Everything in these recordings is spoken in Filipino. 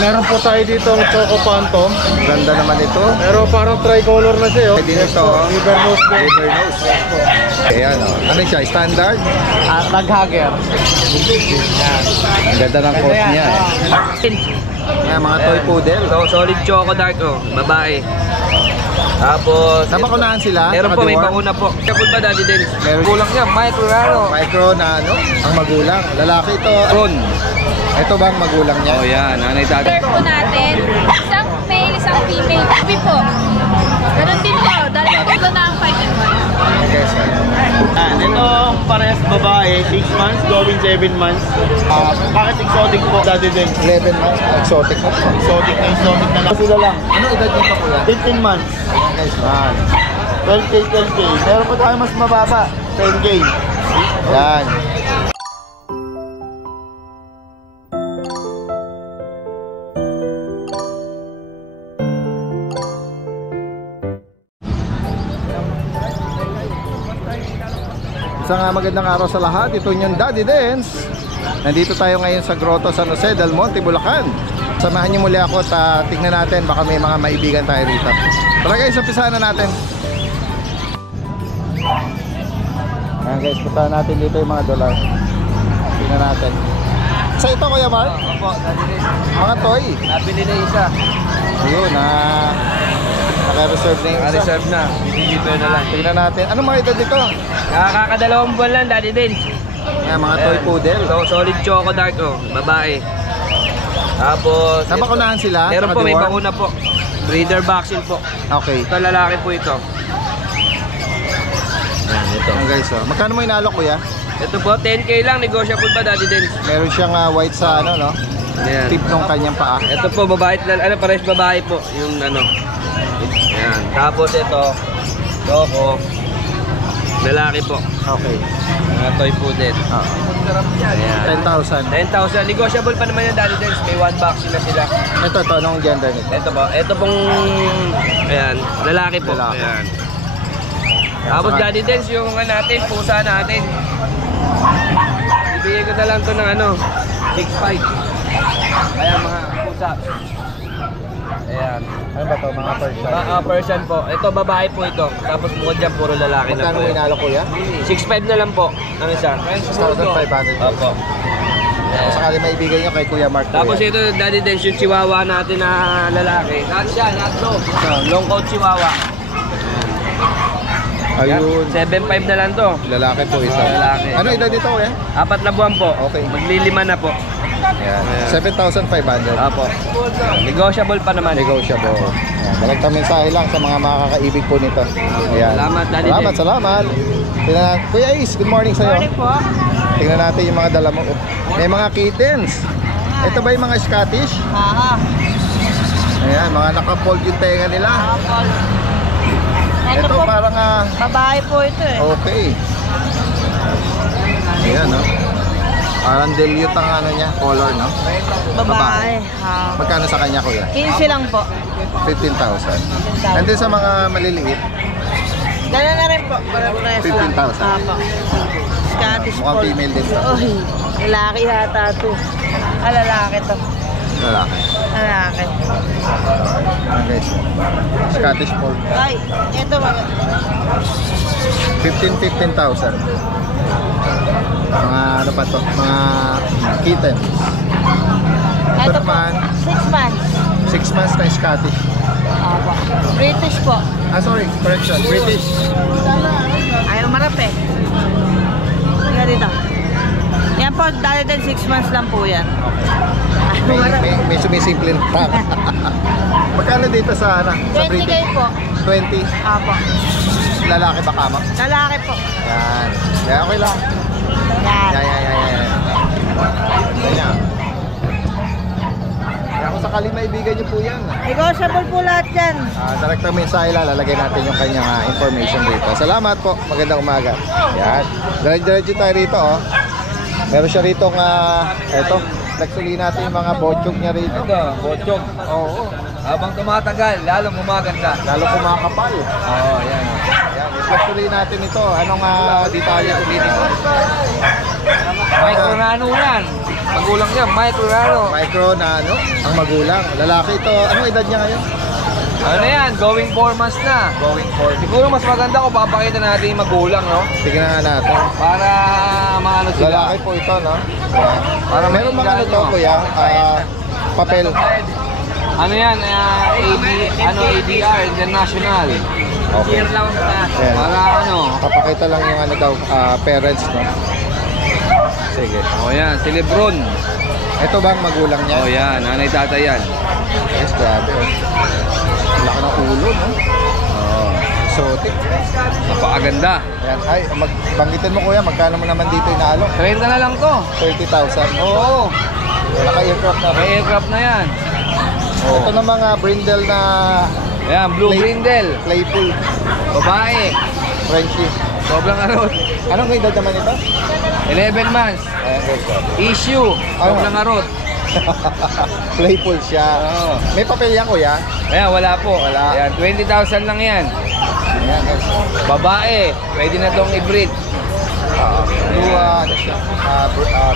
Meron po tayo dito ang Choco Phantom. Ganda naman ito. Pero parang tricolor na siya. Pwede nito. Liver nose po. Liver nose. Ayan o. Ano siya? Standard? Nag-hugger. Ang ganda ng coat niya. Ayan, mga toy poodle. So, solid choco dark babae. Tapos Nabakunahan sila? meron po, may Naka-deworm? bakuna po. Kapag ba daddy din? Meron. Kulang niya, micro ano. Micro na ano? Ang magulang. Lalaki ito. Ron. Ito ba ang magulang niya? Oh yan, nanay daddy. Order po natin, isang male, isang female. Sabi po, ganun din po, dahil po na ang 5 and 1. Okay, sir. Ito parehas babae, 6 months, going 7 months. Bakit exotic po? Daddy din. 11 months. Exotic na ito. Exotic na lang. Sila lang. Ano edad nito kuya? 15 months. Okay, sir. 12K, 12K. Meron pa tayo mas mababa. 10K. Yan. Isang magandang araw sa lahat. Ito yung Daddy Dance. Nandito tayo ngayon sa Grotto San Jose del Monte, Bulacan. Samahan niyo muli ako at tingnan natin, baka may mga maibigan tayo rito. Tara guys, umpisahan na natin. Ayan guys, puntahan natin dito yung mga dolar. Tingnan natin. Sa ito Kuya Mark? Opo, daddy din. Mga toy. Nabili na isa. Ayun, naka-reserve na yung isa. Reserve na. Deliver na lang. Tingnan natin. Anong mga edad dito? Kakadalawang buwan lang, daddy din. Ayan, mga toy poodle. So, solid choco dark babae. Tapos Nabakunahan sila? meron po, may Naka-deworm? bakuna po. Breeder vaccine po. Okay. Ito lalaki po ito. Yan, ito. Ayan guys, oh. Magkano mo inalok Kuya? Ito po, 10K lang, negotiable pa daddy din. Meron siyang white sa ano, no? Yan. Tip nung kanyang paa. Ito po, babae, pares babae po. Yung ano. Yan. Tapos ito, choco. Lalaki po. Okay. Mga toy poodle. Ah. Ayan. 10,000. 10,000. Negotiable pa naman yung daddy din. May 1 vaccine na sila. Ito, anong gender nito? Ito po, ito pong, ayan, lalaki po. Lalaki. Ayan. Tapos daddy dance yung natin, pusa natin. Ibigay ko na lang to ng ano, 6'5". Ayan mga pusa. Ayan. Ano ba to? Mga Persian? Persian po. Ito babae po ito. Tapos bukod dyan puro lalaki na Magkano po. mo inalok Kuya? 6'5" na lang po ang isa. 6,500. Opo. Kung sakali maibigay nyo kay Kuya Mark. Tapos Kuya. ito daddy dance yung chihuahua natin na lalaki. Lahat siya, lahat to. Long coat chihuahua. Ayun. 7'5" na lang to. Lalaki po isa. Lalaki. Ano edad dito Kuya? 4 na buwan po. Okay. Maglilima na po. Ayan. 7,500. Apo. Negotiable pa naman. Negotiable. Ayan. Dalagtang mensahe lang sa mga makakaibig po nito. Ayan. Salamat, Daddy Salamat, Dave. salamat. Tingnan, Kuya Ace, good morning sa'yo. Morning po. Tingnan natin yung mga dala mo. May mga kittens. Ito ba yung mga Scottish? Aha. Ayan, mga nakapold yung tenga nila. Ito Ito po, parang babae po ito eh. okay. Ayan, no? Parang dilute ang ano niya, color, no? Babae. Magkano sa kanya, Kuya? 15 lang po. 15,000. Nandun sa mga maliliit, Gano'n na rin po. Pare-pares lang. 15,000. Apo. Scottish mukhang Fold. female din to. Uy, lalaki yata to. Lalaki to. Lalaki. Lalaki. Ayan, guys. Scottish Fold. Ay, ito 15,000. Mga ano pa to? Mga kittens. Ito Ito po, naman, 6 months. 6 months na Scottish. Apo. British po. Sorry, correction. British. Ayaw marap eh. Tingnan dito. Yan po, dahil din 6 months lang po yan. Ayaw May, marap. may sumisimple pa. Magkano dito sa, ano, sa 20K British? po. 20. Apo. Lalaki ba kama? Lalaki po. Yan. Kaya okay lang. Yan. Yan. Ganyan. Kaya kung sakali maibigan niyo po yan. Negotiable po lahat yan. Direct na mensahe lang, lalagay natin yung kanyang information dito. Salamat po. Magandang umaga. Yan. Diretso tayo rito, oh. Meron siya rito eto. Nagsuli natin yung mga bochog niya rito. Ito, bochog. Oo. Habang tumatagal, lalong gumaganda. Lalo kumakapal. Oo, yan. Ayan, i-flex natin ito. Anong detalye ko dito? Micro Nano yan. Magulang yan, Micro Nano. Micro Nano, ang magulang. Lalaki ito. Anong edad niya ngayon? Ano na yan, going 4 months na. Going 40. Siguro mas maganda kung papakita natin yung magulang, no? Tignan nga natin. Para maano sila. Lalaki po ito, no? Ayan. Para Meron mga ano to, mainggan, no? kuya? Papel. Ano yan, ADR, International. Okay. Ayan. Para ano, Papakita lang yung ano daw, parents, no? Sige. o yan, si Lebron. Ito ba ang magulang niya? O yan, nanay tatay yan. Yes, grabe. Oh. Laki ng ulo, no? Oo. Exotic. Napakaganda. Ayan. Ay, banggitin mo kuya, magkano mo naman dito inaalok? 30 na lang to. 30,000. Oo. Naka-aircraft na. May aircraft na yan. Ito na mga brindle na Ayan, Blue Play- Brindle. playful. Babae. Frenchie. Sobrang arot. Anong edad naman ito? 11 months. Ayan guys. Issue. Sobrang arot. Playful siya. Oo. May papel yan kuya? Ayan, wala po. Wala. Ayan, 20,000 lang yan. Ayan guys. Babae. Pwede na tong i-breed. Blue, ano siya?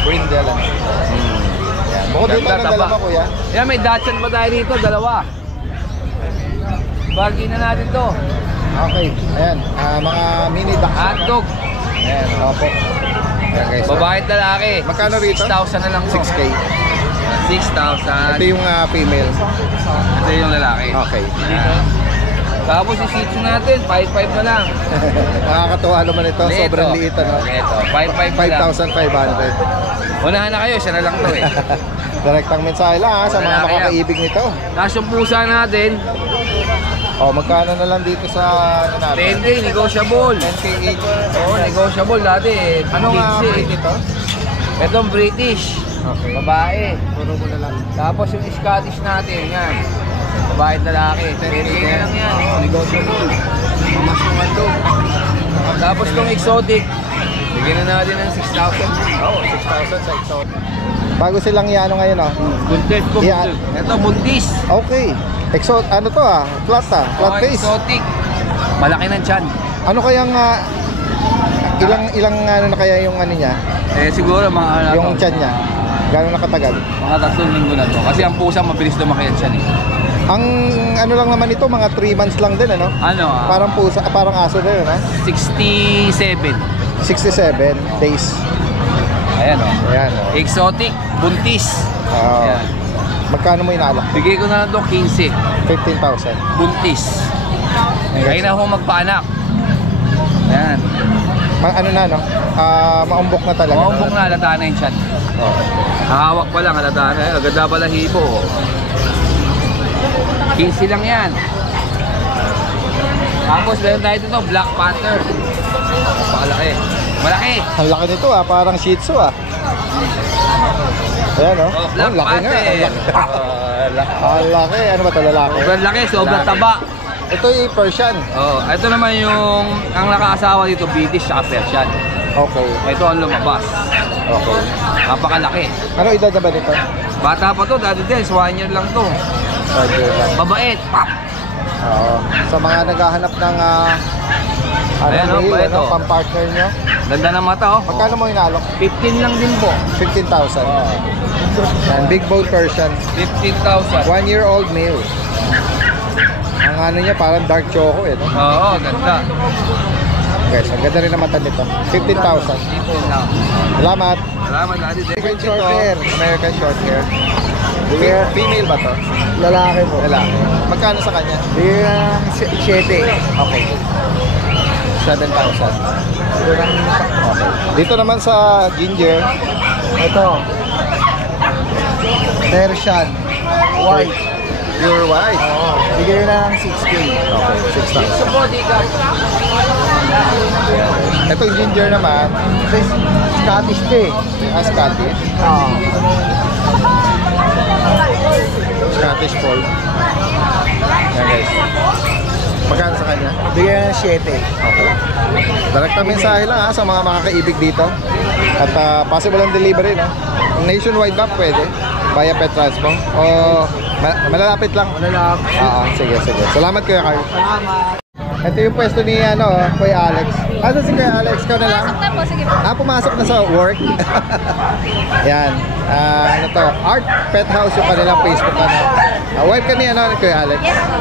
Brindle. Ayan. Bukod dito Ganda, ng taba. dalawa kuya. Ayan, may Dachshund pa tayo dito. Dalawa. Bagay na natin to. Okay. Ayan. Mga mini ducks. Hotdog. Ayan. Opo. Ayan guys. Babae at lalaki. Magkano rito? 6,000 na lang to. 6K. 6,000. Ito yung female. Ito yung lalaki. Okay. Ayan. Tapos yung Shih Tzu natin, 5,500 na lang. Nakakatuwa naman ito. Leto. Sobrang liit, ano? Ito, 5,500 na lang. 5,500. Unahan na kayo, siya na lang to eh. Direktang mensahe lang ha, sa mga Lalaki yan. makakaibig nito. Tapos yung pusa natin, O, magkano na lang dito sa ano natin? 10K, negotiable. 10K each. Oo, negotiable dati eh. Anong 15. breed ito? Itong British, Okay. babae. Puro mo na lang. Tapos yung Scottish natin, yan. Babae at lalaki. 10K na lang yan. Negotiable. Mamas ng ando. Tapos itong exotic, bigyan na natin ng 6,000. Oo, 6,000 sa exotic. Bago silang iano ngayon, oh. Buntis po. Yeah. Ito, buntis. Okay. Ano to ah? Flat Oh, face. exotic. Malaki ng tiyan. Ano kayang ilang ano na kaya yung ano niya? Eh siguro mga Yung tiyan niya. Gano'n nakatagal? mga 3 linggo na to. Kasi ang pusa mabilis lumaki yan tiyan eh. Ang ano lang naman ito, mga 3 months lang din, ano? Ano? Parang pusa, parang aso din, ano? 67. 67 days. Ayan o. Ayan, oh. Exotic, buntis. Oo. Ayan. Magkano mo inaalok? Bigay ko na lang to 15. 15,000. Buntis. Kaya na ako magpaanak. Ayan. Ano na, no? Maumbok na talaga. Maumbok na, halata na yung tiyan. Oo. Hahawak pa lang, halata na. Agad na pala hipo. 15 lang yan. Tapos meron tayo dito, Black Panther. Pakalaki. Malaki. Ang laki nito parang Shih Tzu Ayan, no? Oh, Black Ang laki nga. Panther. Ang laki. Ano ba ito, lalaki? Sobrang laki, sobrang Lalaki. taba. Ito yung Persian. Oh, ito naman yung ang nakaasawa dito, British at Persian. Okay. Ito ang lumabas. Okay. Napakalaki. Ano edad na ba nito? Bata pa to, dati din, 1 year lang to. Okay lang. Mabait. Pap! Oo. Sa mga naghahanap ng Ayan, oh, mail, ito. pang-partner nyo. Ganda ng mata, oh. Magkano mo inaalok? 15 lang din po. 15,000. And big bone Persian. 15,000. 1-year-old male. Ang ano niya parang dark choco no? Oo, ganda. Guys, ang ganda rin ang mata nito. 15,000. Dito lang. Salamat. Salamat, Daddy. American short hair. American short hair. Female ba to? Lalaki po. Lalaki. Magkano sa kanya? Bigyan ng 7. Okay. 7,000. Okay. Dito naman sa ginger, Ito. Persian. White. pure white. Oo. Bigyan na ng 6K. Okay, 6,000. Ito po, di ka. Ito yung ginger naman, Ito is Scottish day. Scottish. Oo. Scottish Fold. Yan guys. Magkano sa kanya? Bigyan ng 7. Okay. Direktang mensahe lang sa mga makakaibig dito. At possible ang delivery, no? Nationwide ba pwede? Via Pet Transpo? O Malalapit lang. Malalapit. Oo, sige, sige. Salamat Kuya Carl. Salamat. Ito yung pwesto ni Kuya Alex. Asa si Kuya Alex? Ikaw na lang? Pasok na po, sige po. Pumasok na sa work. Yan. Ano to? Art Pet House yung kanilang Facebook. Wife ka ni Kuya Alex? Yes po.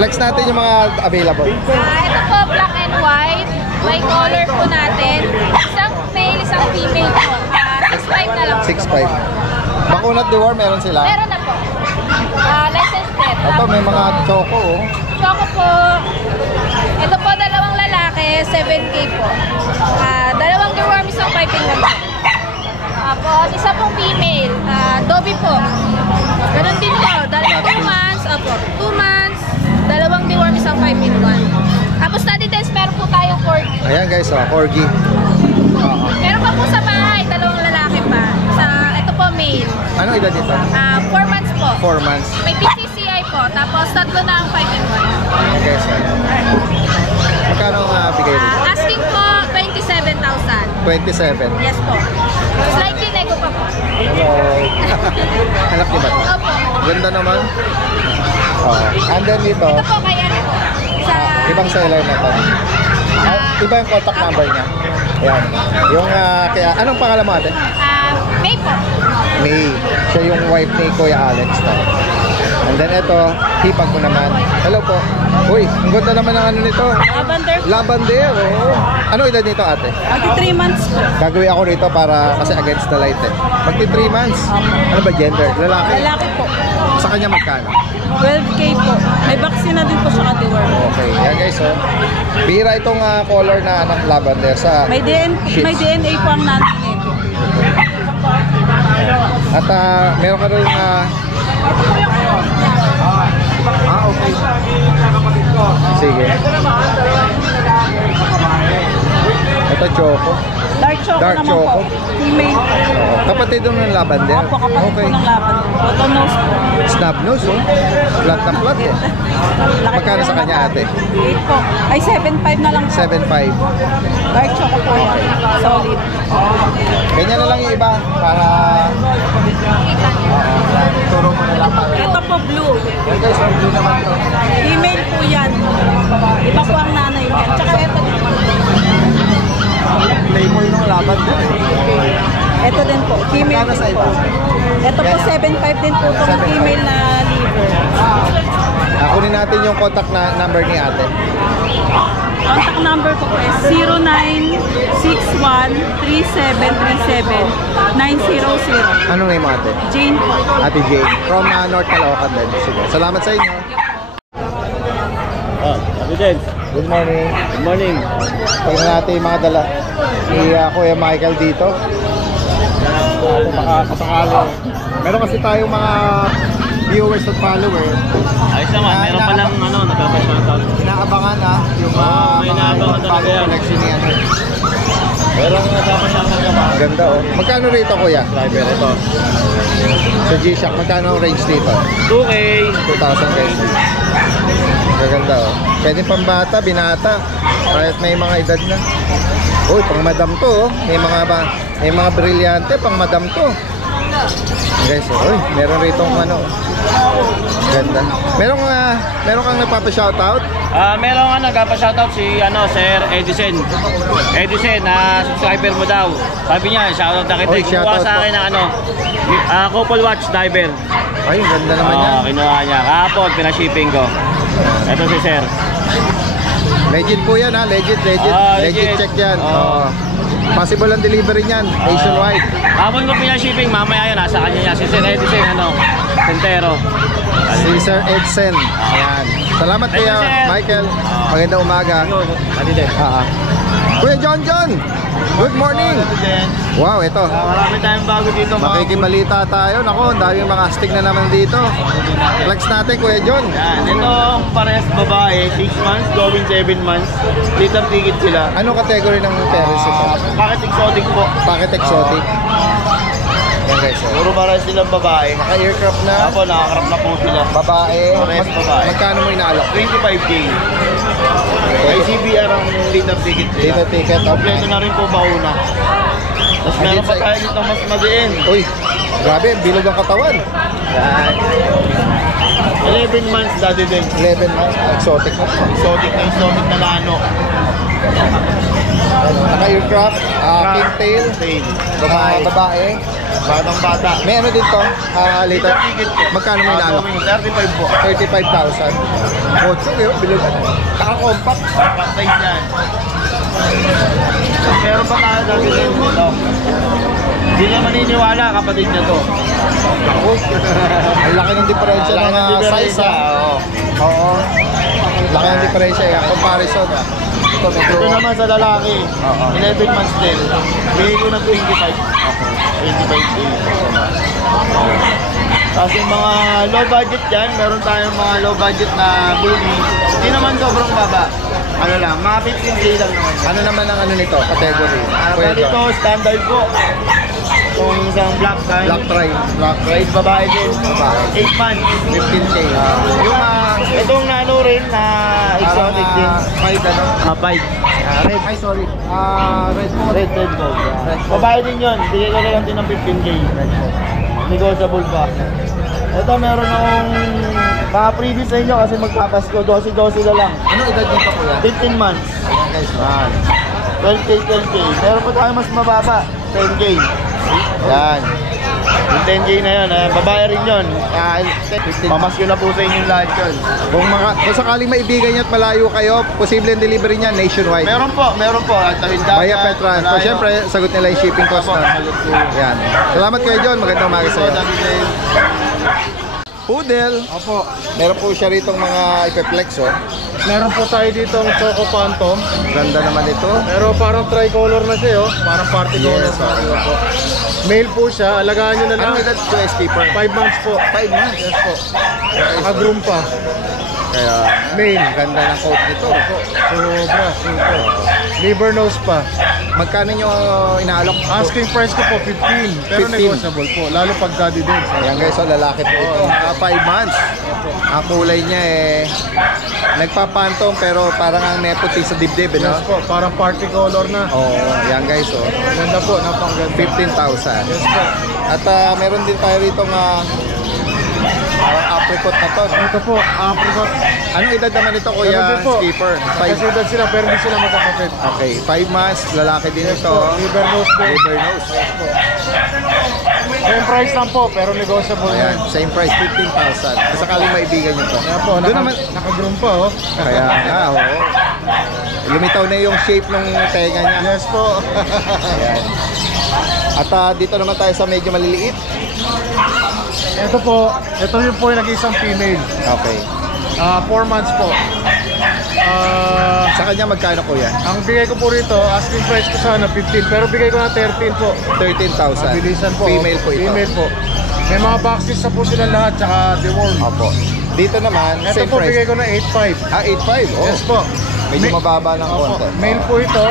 Flex natin yung mga available. Ito po, black and white. May color po natin. Isang male, isang female po. 6'5 na lang. 6'5". Bakuna at Deworm, meron sila. Meron na po. License plate. Ito, may mga choco. Oh. Choco po. Ito po, dalawang lalaki, 7K po. Dalawang deworm, isang piping lang po. Tapos, isa pong female, Dobby po. Ganun din po, 2 months, 2 months, dalawang deworm, isang 5-in-1. Tapos, study test, meron po tayong corgi. Ayan guys, corgi. Meron pa po sa bahay, dalawang lalaki pa. Ito po, male. Anong edad dito? 4 months po. 4 months. May PCCI po, tapos tatlo na ang 5-in-1. Okay, so. Magkano ang bigay dito? Asking po, 27,000. 27. Yes po. Slightly nego pa po. Hello. Anak niyo ba ito? Opo. Ganda naman. And then dito, Ito po kay ano po. Sa... ibang seller na to. Iba yung contact number niya. Ayan. Yung, kaya, anong pangalan mo ate? May po. May. Siya yung wife ni Kuya Alex to. And then ito, hipag ko naman. Hello po. Uy, ang ganda naman ng ano nito. Lavender. Lavender, oo. Ano edad nito ate? Ati 3 months po. Gagawin ako rito para kasi against the light eh. Magti 3 months. Ano ba gender? Lalaki? Lalaki po. Sa kanya magkano? 12K po. May vaccine na din po siya ka-deworm. Okay, yan guys oh. Bihira itong color na lavender sa May DNA po ang nanay nito. at meron ka rin okay. Sige. Ito choco. Dark choco Dark naman choco. po. Female po. Kapatid doon ng lavender. Opo, kapatid Okay. po ng lavender. Bottom nose po. Snub nose oh. Flat na flat oh. Laki Magkano po sa ng kanya, mata. ate? 8 po. Ay, 7.5 na lang po. 7.5. Dark choco po yan. Solid. Ganyan na lang yung iba para turo mo na lang. Ito po blue. Yan guys, ang blue naman to. Female po yan. Iba po ang nanay niya. Tsaka ito din. Playboy ng lavender. Ito din po. Female Magkano din sa po. ito? Ito po 7.5 din po itong 7.5. female na liver. Kunin natin yung contact number ni ate. Contact number ko po is 0961-3737-900. Ano name mo ate? Jane po. Ate Jane. From North Caloocan din. Sige. Salamat sa inyo. Evidence. Good morning. Good morning. Tingnan natin yung mga dala ni Kuya Michael dito. Kung makakasakali. Meron kasi tayong mga viewers at followers. Ayos naman, meron palang nagpapashoutout. Inaabangan yung may inaabangan talaga yan. collection ni ano. Meron nagpapashoutout ka ba? Ganda oh. Magkano rito kuya? Driver ito. Sa G-Shock, magkano ang range dito? 2K. 2,000 guys. Gaganda oh. Pwede pang bata, binata. Kahit may mga edad na. Uy, pang madam to oh. May mga brilyante, pang madam to. Guys, uy, meron rito ganda. Meron kang nagpapa-shoutout? Meron nagpapa-shoutout si Sir Edison. Edison, subscriber mo daw. Sabi niya, shoutout na kita. Oy, Kumuha shoutout sa akin ng couple watch diver. Ay, ganda naman yan. Kinuha niya. Kahapon, pinashipping ko. Ito si Sir. Legit po yan ha, legit. Legit check yan. Oo. Possible ang delivery niyan, nationwide. Kahapon ko pinashipping, mamaya yun, nasa kanya niya. Si Sir Edison, Sentero. Si Sir Edson. Ayan. Salamat Thank you, kuya sir. Michael. Magandang umaga. Kuya John, good morning. Wow, ito. Marami tayong bago dito. Makikibalita tayo. Nako, ang daming mga astig na naman dito. Flex natin, Kuya John. Yan, ito parehas babae, 6 months, going 7 months. Liter ticket sila. Anong category ng parents ito? Bakit exotic po? Packet exotic. Yan guys. Puro parehas silang babae. Naka-aircraft na. Ako, nakakarap na po sila. Babae. Parehas babae. Magkano mo inaalok? 25K. ICBR ang liter ticket sila. Dito ticket. Kompleto na rin po bauna. Tapos meron pa tayo dito mas madiin. Uy, grabe, bilog ang katawan. Yan. 11 months Daddy Dens. 11 months. Exotic na to. Exotic na lano. Naka-aircraft, king tail, babae. Batang bata. May ano din to, later. Magkano may nalo? 35 po. 35,000. Kotse, bilog. Naka-compact. Compact size yan. Meron pa tayo Daddy Dens dito. Hindi na maniniwala kapatid niya to. Ako, ang laki ng diferensya ng size. Oo. Laki ng diferensya, comparison. Ito, medyo... Ito naman sa lalaki, 11 months din. Bigay ko ng 25. Okay. 25K. Tapos yung mga low budget dyan, meron tayong mga low budget na bully. Hindi naman sobrang baba. Ano lang, mga 15K lang naman. Ano naman ang ano nito, category? Bali ito, standard po. Kung isang black guy. Black Tribe. Black Tribe, babae din. 8 months. 15K. Yung itong nano rin na exotic din. 5 ano? 5. Red. Ay, sorry. Red po. Red gold. Babae din yun. Bigay ko na lang din ng 15K. Negotiable pa. Ito meron akong mga previous sa inyo kasi magpapasko. 12 na lang. Ano edad nito kuya? 15 months. Ayan guys. 12K. Meron pa tayo mas mababa. 10K. Yan. Yung 10K na yun, babae rin yun. Pamaskyo na po sa inyong lahat yun. Kung sakaling maibigan niyo at malayo kayo, posible ang delivery niya nationwide. Meron po. Via Petran. Siyempre, sagot nila yung shipping cost na. Yan. Salamat kayo John. Magandang umaga sa iyo. Poodle. Opo. Meron po siya rito mga ipeplex, oh. Meron po tayo dito ang Choco Phantom. Ganda naman ito. Pero parang tricolor na siya, oh. Parang party color. Yes, okay. Male po siya. Alagaan nyo na lang. Anong edad ko, keeper? 5 months po. 5 months. Yes po. Naka-groom pa. Kaya, Male. ganda ng coat nito. Sobra. Super. Liver nose pa. Magkano nyo inaalok? Asking price ko po 15. Pero 15. negotiable po. Lalo pag daddy din. Ayan guys, so lalaki po ito. 5 months. Ang kulay niya nagpa-phantom pero parang ang neputi sa dibdib, no? Yes po. Parang party color na. Oo, ayan guys, oh. Ganda po. Napakaganda. 15,000. Yes po. At meron din tayo rito parang apricot na to. Ito po. Apricot. Anong edad naman ito, kuya? Ganun din po. Skipper. Kasi edad sila pero hindi sila magkapatid. Okay, 5 months, lalaki din ito. Liver nose din. Liver nose. Same price lang po pero negotiable Ayan, yan. same price, 15,000. Kung sakaling maibigan nyo to. Kaya po, Doon naman, naka-groom pa, oh. kaya nga, oo. Lumitaw na yung shape ng tenga niya. Yes po. Ayan. At dito naman tayo sa medyo maliliit. Ito po, ito yung po yung nag-isang female. Okay. 4 months po. Sa kanya magkano, kuya? Ang bigay ko po rito, asking price ko sana 15, pero bigay ko na 13 po. 13,000. Mabilisan po. Female po ito. Female po. May mga boxes na po sila lahat, tsaka deworm. Opo. Dito naman, Ito same po, price. bigay ko na 8.5. 8,500. Oh. Yes po. Medyo mababa ng Opo. konti. Male po ito,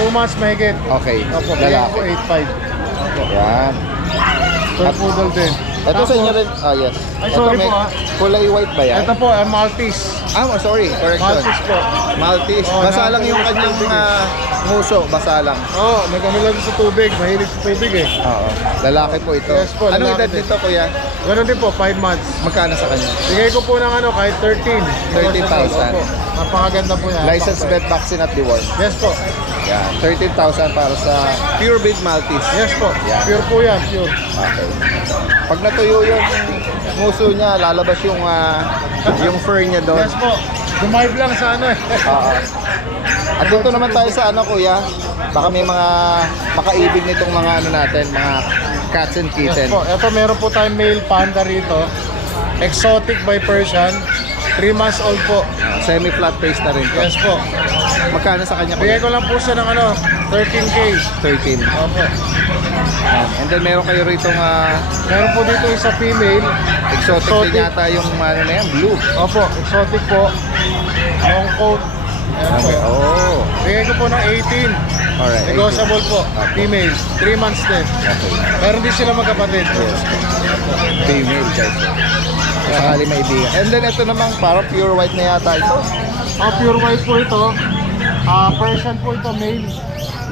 2 months mahigit. Okay. Opo, bigay ko Lalaki. 8.5. Yan. Toy poodle din. Ito sa inyo rin. Yes. Ay, Ito sorry may po, kulay white ba yan? Ito po, Maltese. Sorry. Correction. Maltese po. Maltese. Oh, Basa lang yung kanyang nguso. Basa lang. Oo, nag-ano lang sa tubig. Mahilig sa tubig eh. Oo. Lalaki po ito. Yes po, Anong lalaki edad din. nito, kuya? Ganun din po, 5 months. Magkano sa kanya? Bigay ko po ng kahit 13. 13,000. Opo. Napakaganda po yan. License vet vaccine at deworm. Yes po. Yan. 13,000 para sa pure breed Maltese. Yes po. Yan. Pure po yan, pure. Okay. Pag natuyo yung nguso niya, lalabas yung fur niya doon. Yes po. Dumive lang sa ano eh. Oo. At dito naman tayo sa kuya. Baka may mga makaibig nitong mga natin, mga cats and Yes kitten. po. Ito meron po tayong male panda rito. Exotic by Persian. 3 months old po. Semi-flat face na rin to. Yes po. Magkano sa kanya, Bigay kuya? ko lang po siya ng 13K. 13. Opo. And then meron kayo rito Meron po dito isa female. exotic din yata yung na yan, blue. Opo, exotic po. Long coat. Ayan po. Okay. Oh. Bigay ko po ng 18. Alright. Negotiable po. Female. 3 months din. Okay. Pero hindi sila magkapatid. Yes. Female guys. Sakali maibigan. And then ito naman parang pure white na yata ito. Pure white po ito. Persian po ito, male.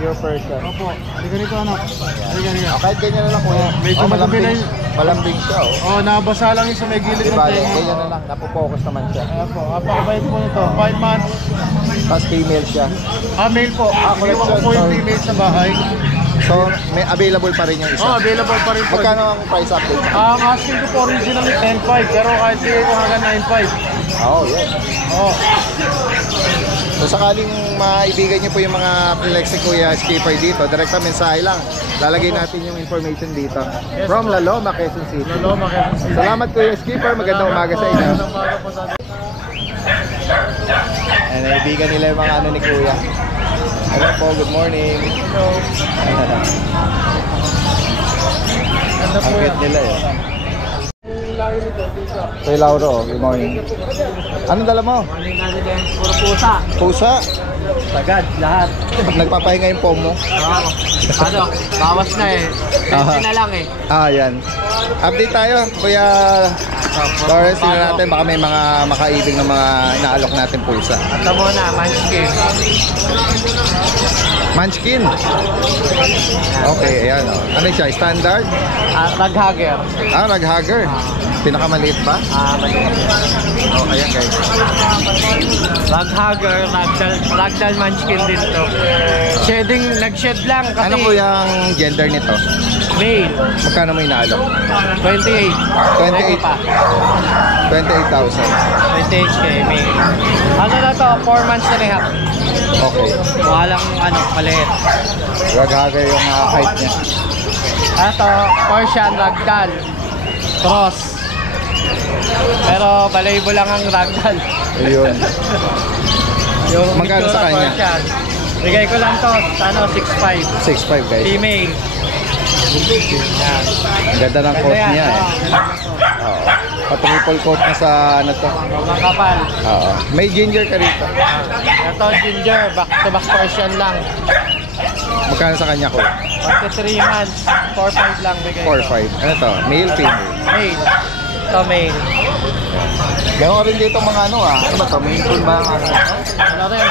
Pure Persian. Opo. Halika rito anak. Halika rito. Kahit ganyan na lang kuya. Medyo madumi na yun. Malambing siya Oh, nabasa lang yung sa may gilid ng Diba, tenga. ganyan na lang. Napopokus naman siya. Ayan po. Apakabait po nito. 5 months. Tapos female siya. Male po. Iniwan ko po yung female sa bahay. So, may available pa rin yung isa. Available pa rin po. Magkano ang price update? Ang asking ko po originally 10.5 pero kahit bigay ko hanggang 9.5. Oo, yes. Oh. So, sakaling maibigan niyo po yung mga flex ni Kuya Skipper dito, direkta mensahe lang. Lalagay natin yung information dito. From Laloma, Quezon City. Lolo, makinig. Salamat Kuya Skipper, magandang umaga sa inyo. Magandang umaga po sa atin. Ayan, naibigan nila yung mga ano ni Kuya. Hello po, good morning. Hello. Ganda po Ang yan. cute nila eh. Kuya Lauro, good morning. Anong dala mo? Puro pusa. Pusa? Sagad, lahat. Nagpapahinga yung pom mo? Ano, bawas na eh. Aha. 20 na lang eh. Ah, yan. Update tayo, Kuya Lawrence. Tingnan natin, baka may mga makaibig na mga inaalok natin pusa. Ito muna, Munchkin. Munchkin. Okay, ayan o. Ano siya? Standard? Taghugger. Ah, raghugger. Pinakamaliit ba? Maliit. Oh, ayan guys. Taghugger, ragdoll Munchkin din to. Shedding, nag-shed lang kasi Ano po yung gender nito? male. Magkano mo inaalok? 28. 28. Pa. 28,000. 28k male. Ano na to? 4 months and a half. Okay. Walang ano, maliit. Raghugger yung height niya. Ito, Persian ragdoll. Cross. Pero balaybo lang ang ragdoll. Ayun. Yung Magkano sa itsura, kanya? Persian. Bigay ko lang to sa ano, 6'5". 6'5 guys. Female. Yan. Ang ganda ng coat Ganda yan, niya eh. Oo. Pa-triple coat na sa ano to. Mga kapal. Oo. May ginger ka rito. Ito, ginger. Back to back Persian lang. Magkano sa kanya ko? 43 months. 4'5 lang bigay ko. 4'5. Ano to? Male, female. Male. Ito, male. Ganoon rin dito mga ano ah. Ano ba to? Main tune ba? Ano rin?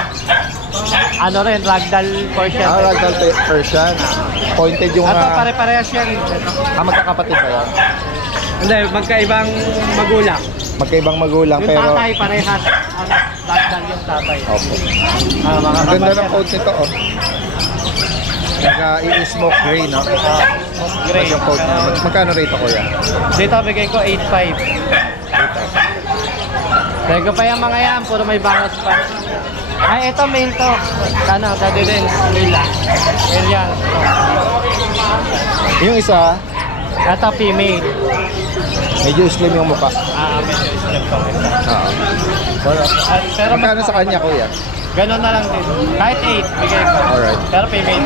Ano rin? Ragdoll Persian. Ah, ragdoll Persian. Pointed yung... Ito, pare-parehas yan. magkakapatid ba yan? Hindi, magkaibang magulang. Magkaibang magulang Yung pero... tatay, parehas. Ano, ragdoll yung tatay. Opo. Mga Ang ganda kapal ng yan. coat nito oh. Nag-i-smoke gray no? Gray. Yung coat niya. Magkano rito kuya? Dito, bigay ko 8'5". Bigay ko pa yung mga yan, puro may bawas pa. Ay, ito male to. Ano, dati din, male lang. Male yan. Yung isa, Ito, female. medyo slim yung mukha. Medyo step ko. Oo. Pero Magkano sa kanya kuya? Ganon na lang din. Kahit 8, bigay ko. Alright. Pero female.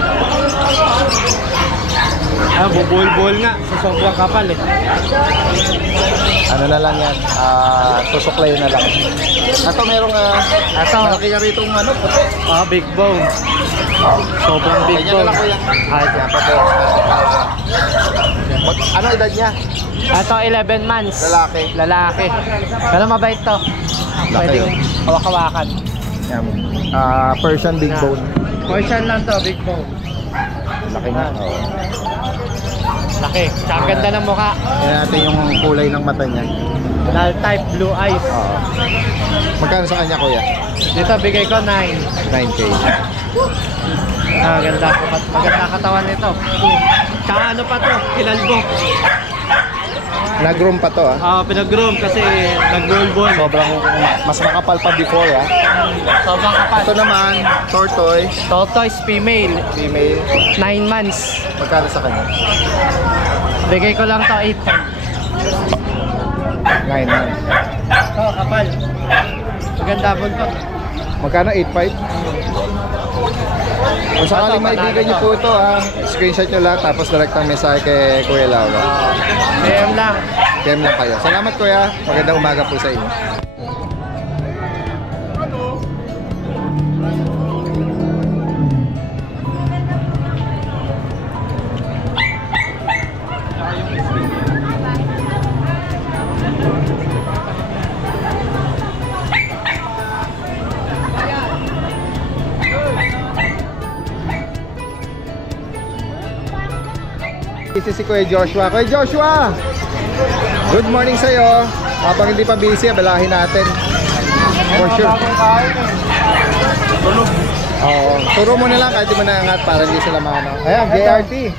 Bubul-bul nga. Sa sobrang kapal eh. Ano na lang yan? Susuklayin na lang. Ito merong Ito, malaki ka rito ano, puti. big bone. Sobrang big Ganyan na bone. lang kuya. Ay, Yan, pabawas natin. Ano edad niya? ito, 11 months. Lalaki. Lalaki. Pero mabait to. Laki. Pwedeng hawak-hawakan. Yan. Persian big bone. Persian lang to, big bone. Laki na. Oo. Laki. Tsaka ang ganda ng mukha. Tingnan natin yung kulay ng mata niya. Null type, blue eyes. Oo. Magkano sa kanya kuya? Dito, bigay ko 9. 9K. Ganda. Maganda katawan nito. Tsaka ano pa to, kinalbo. Nag-groom pa to Pinag-groom kasi nag-ball-ball. Sobrang mas makapal pa before Sobrang kapal. Ito naman, tortoise, Tortoise female, female. 9 months. Magkano sa kanya? Bigay ko lang to 8. 9 months. Kapal. Maganda po to. Magkano? 8.5? Kung sakaling maibigan niyo po ito, screenshot nyo lang tapos direct ang mensahe kay Kuya Laura. DM lang. DM lang kayo. Salamat Kuya. Magandang umaga po sa inyo. busy si Kuya Joshua. Kuya Joshua! Good morning sa'yo. Habang hindi pa busy, balahin natin. For sure. Oo. Turo mo na lang kahit di mo naangat para hindi sila maano. Ayan, JRT.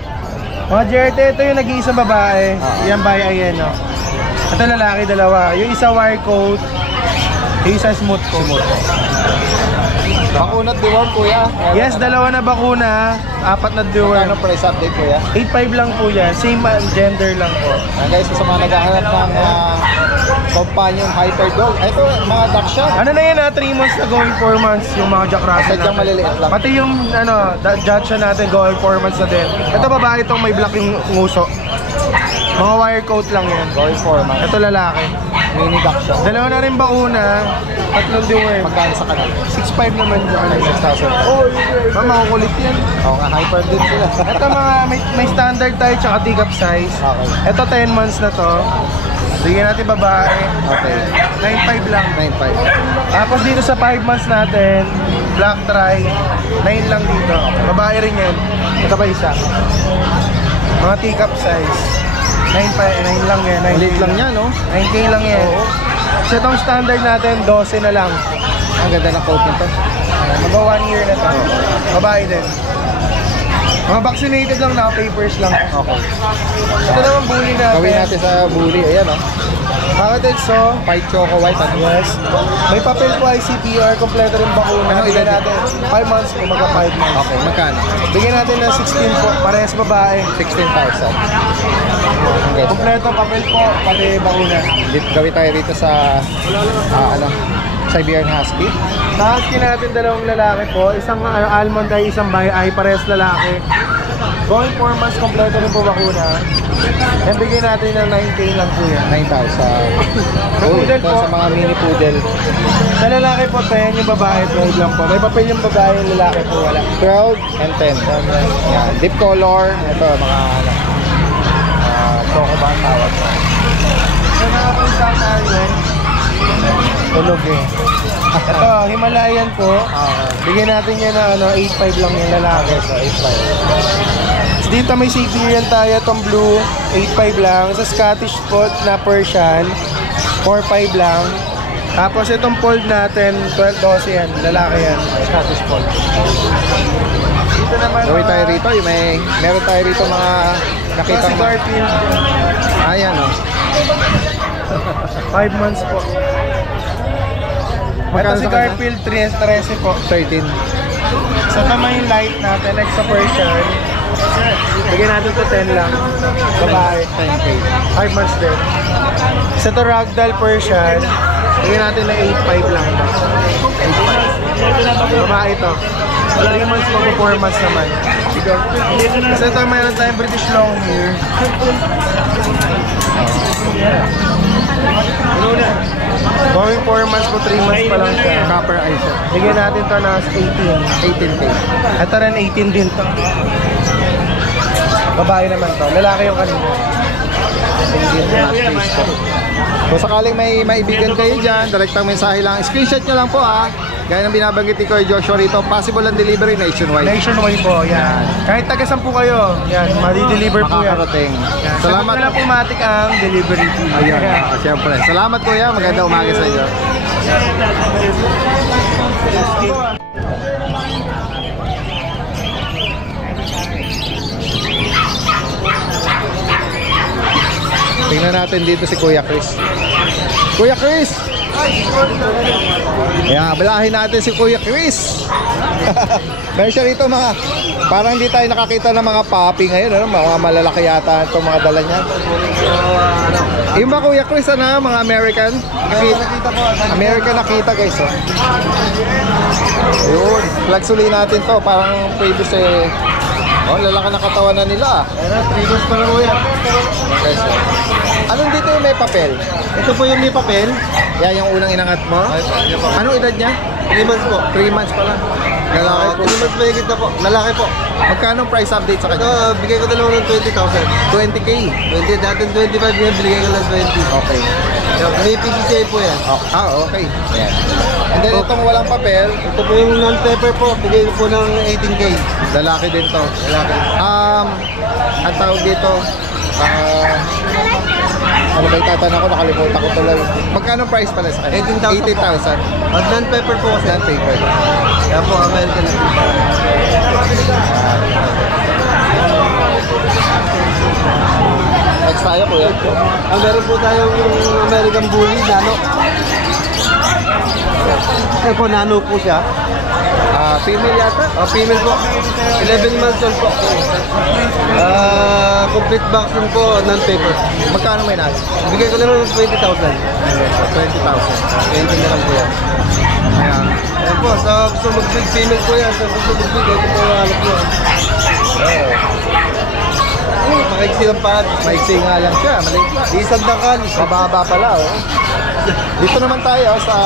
Mga JRT, ito yung nag-iisang babae. Yan by ayan, no? Ito lalaki, dalawa. Yung isa wire coat, yung isa smooth coat. Bakunat deworm, Kuya. Yes, dalawa na bakuna, 4 na deworm. Ano price update, Kuya? 8.5 lang po yan. Same gender lang po. Ayan guys, sa mga naghahanap ng companion hyper dog. Ito, mga Dachshund. Ano na yan 3 months na going 4 months yung mga Jack Russell Sadyang maliliit lang. Pati yung Dachshund natin going 4 months na din. Ito babae itong may black yung nguso. Mga wire coat lang yan. Going 4 months. Ito lalaki. Mini Dachshund. Dalawa na rin bakuna, 3 deworm. Magkano sa kanila? 6.5 naman dyan. 6,000. Oh, makukulit yan. Oo nga, hyper din sila. Ito mga may standard tayo tsaka teacup size. Okay. Ito 10 months na to. Bigyan natin babae. Okay. 9.5 lang. 9.5. Tapos dito sa 5 months natin, black tri, 9 lang dito. Babae rin yan. Ito pa isa. Mga teacup size. 9 lang yan. 9K Maliit lang yan, no? 9K lang yan. So itong standard natin, 12 na lang. Ang ganda ng coat nito. Mga 1 year na to. Babae din. Mga vaccinated lang na, papers lang. Okay. Ito naman bully natin. Gawin natin sa bully. Ayan, oh. Kakatid so, White choco white. Ano? yes. May papel po ICPR, kompleto rin bakuna. Ano Bigyan edad? natin 5 months o magka 5 months. Okay, magkano? Bigyan natin ng 16 po, parehas babae. 16,000. Okay. Kompleto papel po, pati bakuna. Gawin tayo rito sa Siberian Husky. Nakaski natin 2 lalaki po, isang almond ay isang ay parehas lalaki. Going 4 months, kompleto rin po bakuna. And bigyan natin ng 9K lang po yan. 9,000. Poodle Ito po. sa mga mini poodle. Sa lalaki po, 10, yung babae 12 lang po. May papel yung babae, yung lalaki po wala. 12 and 10. Yan. Deep color. Ito, mga choco ba ang tawag mo? Sa mga punta tayo, tulog eh. Ito, Himalayan po. Bigyan natin yan na 8.5 lang yung lalaki. So, 8,500. Dito may Siberian tayo, itong blue, 8.5 lang. Sa Scottish Fold na Persian, 4.5 lang. Tapos itong fold natin, 12 yan, lalaki yan. Scottish Fold. Dito naman Gawin tayo rito. Meron tayo rito mga nakita si Garfield, Ayan, oh. 5 months po. Ito Magkano si sa kanya? Garfield, 13 po. 13. Sa tamay light natin, like sa Persian, bigyan natin to 10 lang. Babae. 10K. 5 months din. Sa to Ragdoll Persian, bigyan natin na 8.5 lang. 8.5. Babae to. 3 months po, 4 months naman. Kasi ito mayroon tayong British Longhair. Going 4 months po, 3 months pa lang siya. Copper eyes. Bigyan natin to na 18. 18K. Ito rin 18 din to. Babae naman to. Lalaki yung kanina. 18 na face ko. Kung sakaling may maibigan kayo dyan, direktang mensahe lang. Screenshot nyo lang po, ha. Gaya ng binabanggit ni Kuya Joshua rito, possible ang delivery nationwide. Nationwide po, yan. Kahit taga-san po kayo, yan, madi-deliver po yan. Makakarating. Yan. Salamat. Sagot na lang po matik ang delivery fee. Ayan, siyempre. Salamat Kuya, maganda umaga sa inyo. Tingnan natin dito si Kuya Chris. Kuya Chris! Ayan, balahin natin si Kuya Chris. Meron siya rito mga, parang hindi tayo nakakita ng mga puppy ngayon, ano? Mga malalaki yata itong mga dala niya. Yung ba Kuya Chris, ano? Mga American? American nakita guys, oh. Ayun, flex uli natin to, parang previous eh. Oh, lalaki na katawan na nila. Ayan, 3 months pa lang po yan. Okay, so. Anong dito yung may papel? Ito po yung may papel. Yan yung unang inangat mo? Anong edad niya? 3 months po. 3 months pa lang. Lalaki po. 3 months mahigit na po. Lalaki po. Magkano price update sa kanya? Bigay ko dalawa ng 20,000. 20K. 20, dating 25 yan, binigay ko lang 20. Okay. May PCCA po yan. Okay. Ayan. And then itong walang papel, Ito po yung non-paper po. Bigay ko po ng 18K. lalaki din to. Lalaki. Ang tawag dito, ano ba yung tatanong ko? Nakalimutan ko tuloy. Magkano price pala sa kanya? 18,000 po. 18,000. At non-paper po kasi. Non-paper. Kaya po, American na po. Next tayo, kuya. Meron po tayong American Bully, Nano. Ito po, Nano po siya. Female yata? Female po. 11 months old po. Complete vaccine po, non-paper. Magkano may nalo? Bigay ko na lang ng 20,000. 20,000. 20 na lang po yan. Ayan. Ayan po, sa gusto mag-big female po yan. Sa gusto mag-big, ito po yung alam po. Makaiksi lang pa. Maiksi nga lang siya. Maliit pa. Isang dakal. Mababa pala, oh. Dito naman tayo sa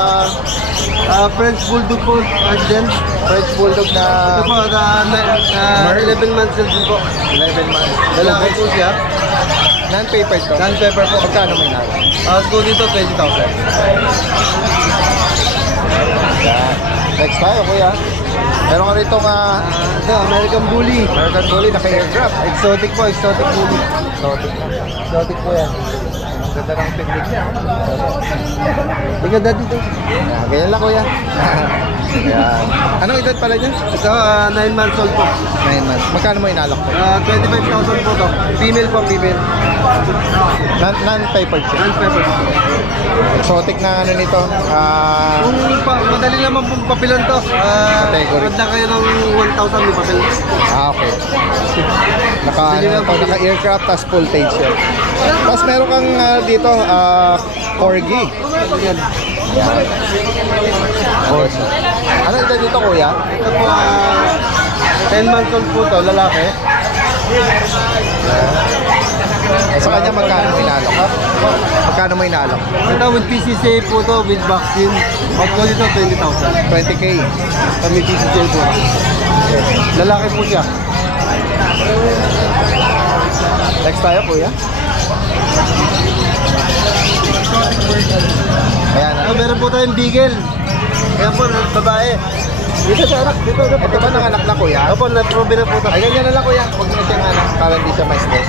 French Bulldog po. Arden. French Bulldog Ito na po, 11 months old din po. 11 months. Lalaki po siya. Non-paper to. Non-paper po. Magkano may nalo? Go dito, 20,000. Yan. Next tayo, kuya. Meron ka rito nga Ito, American Bully. American Bully naka-aircraft. Exotic po, exotic bully. Exotic na. Exotic po yan. Ang ganda ng technique niya. Tingnan natin dito. Yan, ganyan lang, kuya. Yan. Anong edad pala niya? Ito, 9 months old po. 9 months. Magkano mo inalok to? 25,000 po to. Female po, female. Non-paper siya. Non-paper po. Exotic na ano nito. Kung madali naman pong papilan to, Category. ganda kayo ng 1,000 may papel. Okay. Naka-aircraft tas full tage siya. Tapos meron kang dito, corgi. Yan. Corgi. Ano edad dito, kuya? Ito po, 10 months old po to, lalaki. Sa kanya magkano mo inalok? Magkano mo inalok? Ito with PCCA po to, with vaccine. Pag ko dito, 20,000. 20K. Kami PCCA po. Lalaki po siya. Next tayo, kuya. Ayan. Meron po tayong beagle. Kaya po, babae. Dito siya, anak. Dito. Ito ba nanganak na, kuya? Opo, na-probe na po to. Ay, ganyan na lang, kuya. Huwag mo siyang anak para hindi siya ma-stress.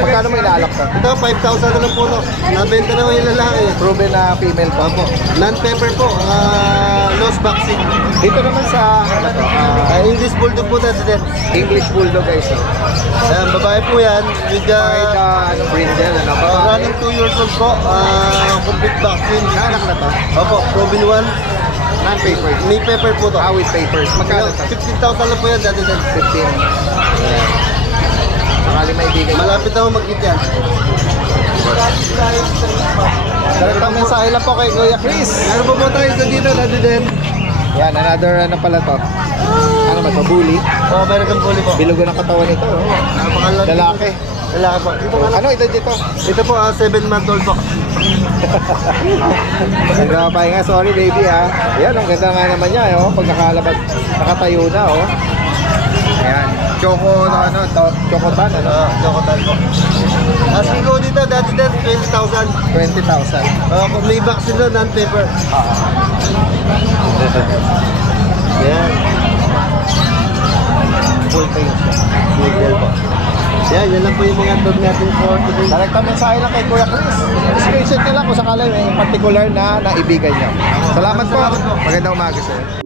Magkano mo inaalok to? Ito, 5,000 na lang po to. Nabenta na ko yung lalaki. Proven na female po. Opo. Non-paper po. Lost vaccine. Dito naman sa ano to, English Bulldog po natin din. English Bulldog, guys. Oh. Ayan, babae po yan. With Kahit ano, brindle, ano ba? running 2 years old po. Complete vaccine. Anak na to? Opo, proven 1. Non-paper. May paper po to. With papers. Magkano to? 15,000 lang po yan dati din. 15. Sakali maibigay. Malapit na mag-hit yan. Direktang mensahe lang po kay Kuya Chris. Meron po tayo isa dito dati din. Yan, another ano pala to. Ano ba to? Bully. American Bully po. Bilugo ng katawan nito. Oh. Napakalaki. Lalaki. Lalaki po. Ano edad dito? Ito po, 7 month old po. Nagpapahinga, sorry baby ha. Ayan, ang ganda nga naman niya, oh. Pag nakalabas, nakatayo na, oh. Ayan, choco, ano, chocotan, ano? Chocotan po. Asking ko dito, dati din, 20,000. 20,000. Kung may vaccine na, non-paper. Yan. Full page. Legal po. Yan lang po yung mga dog natin for today. Direkta mensahe lang kay Kuya Chris. Screenshot nyo lang kung sakali may particular na naibigan nyo. Salamat po. Magandang umaga sir.